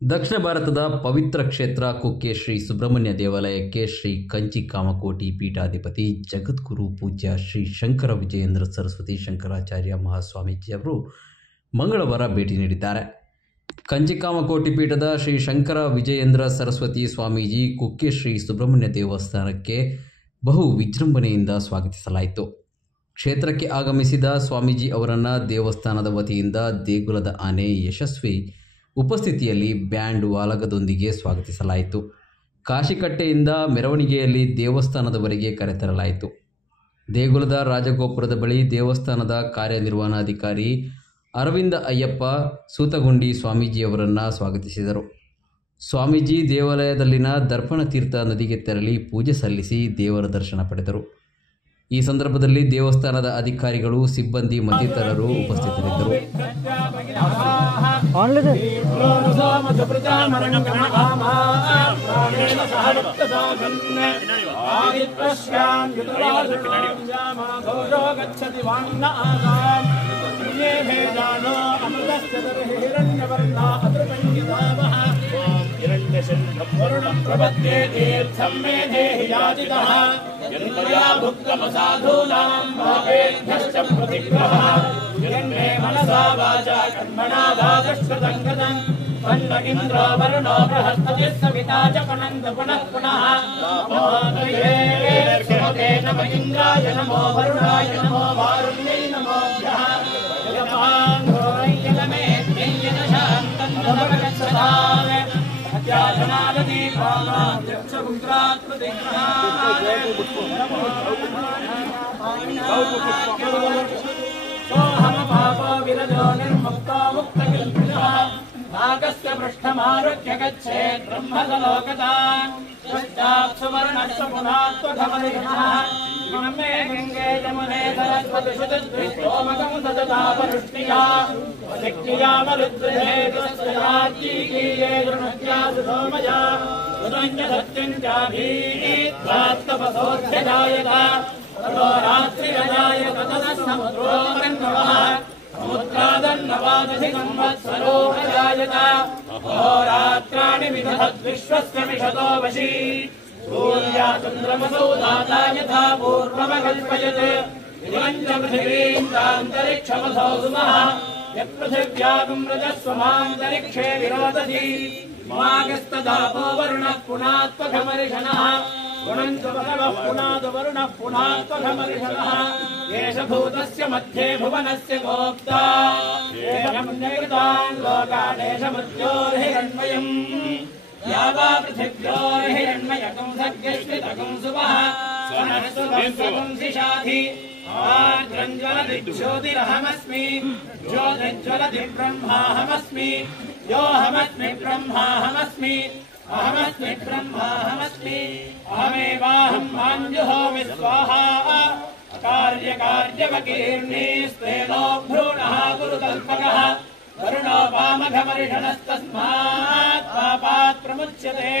ದಕ್ಷಿಣ ಭಾರತದ ಪವಿತ್ರ ಕ್ಷೇತ್ರ ಕುಕ್ಕೆ ಶ್ರೀ ಸುಬ್ರಹ್ಮಣ್ಯ ದೇವಾಲಯಕ್ಕೆ ಶ್ರೀ ಕಂಚಿ ಕಾಮಕೋಟಿ ಪೀಠಾಧಿಪತಿ ಜಗದ್ಗುರು ಪೂಜ್ಯ ಶ್ರೀ ಶಂಕರ ವಿಜಯೇಂದ್ರ ಸರಸ್ವತಿ ಶಂಕರಾಚಾರ್ಯ ಮಹಾಸ್ವಾಮೀಜಿಯವರು ಮಂಗಳವಾರ ಭೇಟಿ ನೀಡಿದ್ದಾರೆ. ಕಂಚಿ ಕಾಮಕೋಟಿ ಪೀಠದ ಶ್ರೀ ಶಂಕರ ವಿಜಯೇಂದ್ರ ಸರಸ್ವತಿ ಸ್ವಾಮೀಜಿ ಕುಕ್ಕೆ ಶ್ರೀ ಸುಬ್ರಹ್ಮಣ್ಯ ದೇವಸ್ಥಾನಕ್ಕೆ ಬಹು ವಿಜೃಂಭಣೆಯಿಂದ ಸ್ವಾಗತಿಸಲಾಯಿತು. ಕ್ಷೇತ್ರಕ್ಕೆ ಆಗಮಿಸಿದ ಸ್ವಾಮೀಜಿ ಅವರನ್ನು ದೇವಸ್ಥಾನದ ವತಿಯಿಂದ ದೇಗುಲದ ಆನೆ ಯಶಸ್ವಿ ಉಪಸ್ಥಿತಿಯಲ್ಲಿ ಬ್ಯಾಂಡ್ ವಾಲಗದೊಂದಿಗೆ ಸ್ವಾಗತಿಸಲಾಯಿತು. ಕಾಶಿಕಟ್ಟೆಯಿಂದ ಮೆರವಣಿಗೆಯಲ್ಲಿ ದೇವಸ್ಥಾನದವರೆಗೆ ಕರೆತರಲಾಯಿತು. ದೇಗುಲದ ರಾಜಗೋಪುರದ ಬಳಿ ದೇವಸ್ಥಾನದ ಕಾರ್ಯನಿರ್ವಹಣಾಧಿಕಾರಿ ಅರವಿಂದ ಅಯ್ಯಪ್ಪ ಸೂತಗುಂಡಿ ಸ್ವಾಮೀಜಿಯವರನ್ನು ಸ್ವಾಗತಿಸಿದರು. ಸ್ವಾಮೀಜಿ ದೇವಾಲಯದಲ್ಲಿನ ದರ್ಪಣ ತೀರ್ಥ ನದಿಗೆ ತೆರಳಿ ಪೂಜೆ ಸಲ್ಲಿಸಿ ದೇವರ ದರ್ಶನ ಪಡೆದರು. ಈ ಸಂದರ್ಭದಲ್ಲಿ ದೇವಸ್ಥಾನದ ಅಧಿಕಾರಿಗಳು, ಸಿಬ್ಬಂದಿ ಮತ್ತಿತರರು ಉಪಸ್ಥಿತರಿದ್ದರು. प्रपद्ये तीर्थं मे देहि याजितः यन्मया भुक्तमसाधूनां पापेभ्यश्च प्रतिग्रहः यन्मे मनसा वाचा कर्मणा वाचश्रुतं गतं तन्न इन्द्रो वरुणो बृहस्पतिः सविता च पुनन्द पुनः पुनः नमोते नम इन्द्राय नमो वरुणाय नमो वारुण्यै नमोभ्यः यजमानोरय्यलमे त्यञ्जन शान्तं नमगच्छताम् सोऽहं पापो विरजो निर्मुक्तो मुक्तकिल्बिषः नागस्य पृष्ठमारुह्य गच्छेत् ब्रह्मसलोकताम् सुवर्णस्य पुनात्वधमनिषः इमे गङ्गे यमुने सरस्वति शुचिद्विष्टोमकं सततापरुष्टिया वसिक्रियामरुद्रहेतुस्यार्चीकीये दृढत्यासु सोमया उदञ्जसत्यञ्चाभीत्वात्तपसोऽध्यजायत ततो रात्रिरजायत ततः समुद्रो मन्वः समुद्रादन्नवादशि संवत्सरो अजायत अहोरात्राणि विदधद्विश्वस्य मिषतो वशी सूर्या चन्द्रमसौ दाता यथा पूर्वमकल्पयत् इदं च पृथिवीं चान्तरिक्षमसौ सुमः यत्पृथिव्यागं रजस्वमान्तरिक्षे विरोदधि मागस्तदापो वरुणः पुनात्वघमर्षणः गुणन्तु बलवः पुनादु वरुणः पुनात्वघमर्षणः एष भूतस्य मध्ये भुवनस्य गोप्ता एषं निकृतान् लोकानेष मृत्योर्हिरण्मयम् यावा पृथिव्योर्हिरण्मयकं सद्यश्रितकं सुवः स्वनः सिषाधि आग्रञ्ज्वलदिज्योतिरहमस्मि ज्योतिज्वलति ब्रह्माहमस्मि योऽहमस्मि ब्रह्माहमस्मि अहमस्मि ब्रह्माहमस्मि अहमेवाहं माञ्जुहोमि स्वाहा कार्यकार्यवकीर्णीस्तेनो भ्रूणः कुरुकल्पकः वरुणो वामघमर्षणस्तस्मात् पापात् प्रमुच्यते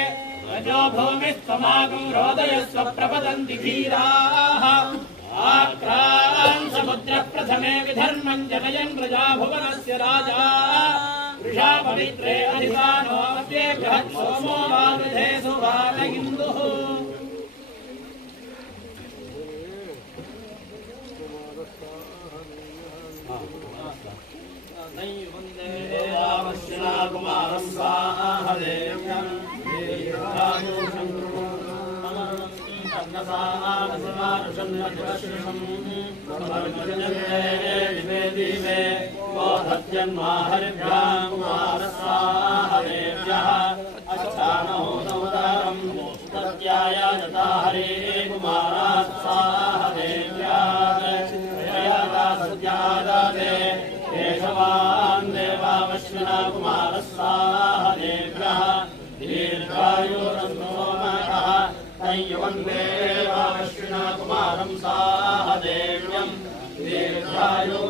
रजो भूमिस्त्वमागं रोदयस्व प्रपतन्ति धीराः आक्रान् समुद्रः प्रथमे विधर्मं जनयन् प्रजा भुवनस्य राजा वृषा पवित्रे अधिसानो अद्ये बृहत् सोमो वावृधे सुवान इन्दुः कुमारं साहदेव्यं दिवे बोधत्यन्माहरिभ्यां कुमारस्साहदेव्यः अच्छानहोदौदारं तत्याय यथा हरे कुमारास्साहदेव्याः सत्यादाते केशवान् देवावश्विना कुमारस्साहदेव्यः दीर्घायुरन्तोमकः तय्युवन् देवावश्विना कुमारं साहदेव्यं दीर्घायु